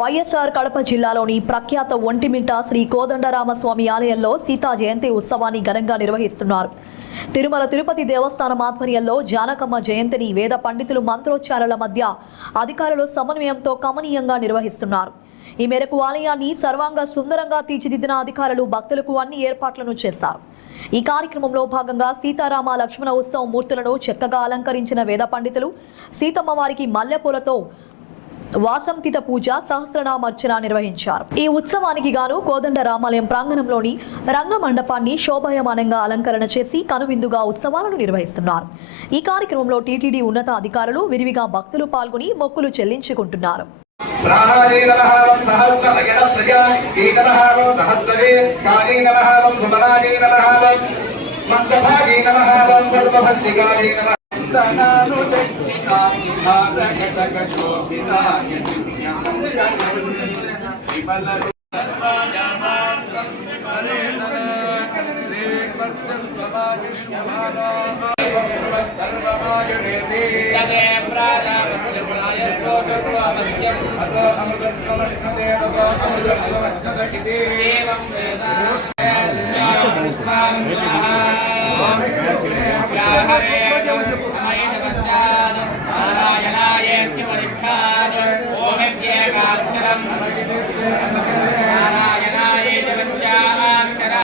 వైఎస్ఆర్ కడప జిల్లాలోని ప్రఖ్యాత ఒంటిమిట్ట శ్రీ కోదండరామస్వామి ఆలయంలో సీతా జయంతి ఉత్సవాన్ని ఘనంగా నిర్వహిస్తున్నారు. తిరుమల తిరుపతి దేవస్థానం ఆధ్వర్యంలో జానకమ్మ జయంతిని వేద పండితులు మంత్రోచ్చారణల మధ్య అధికారులు సమన్వయంతో కమనీయంగా నిర్వహిస్తున్నారు. ఈ మేరకు ఆలయాన్ని సర్వాంగ సుందరంగా తీర్చిదిద్దిన అధికారులు భక్తులకు అన్ని ఏర్పాట్లను చేశారు. ఈ కార్యక్రమంలో భాగంగా సీతారామ లక్ష్మణ ఉత్సవ మూర్తులను చక్కగా అలంకరించిన వేద పండితులు సీతమ్మ వారికి మల్లెపూలతో వాసంతిత పూజ సహస్రనామార్చన నిర్వహించారు. ఈ ఉత్సవానికి గాను కోదండ రామాలయం ప్రాంగణంలోని రంగ మండపాన్ని శోభాయమానంగా అలంకరణ చేసి కనువిందుగా ఉత్సవాలను నిర్వహిస్తున్నారు. ఈ కార్యక్రమంలో టీటీడీ ఉన్నత అధికారులు విరివిగా భక్తులు పాల్గొని మొక్కులు చెల్లించుకుంటున్నారు.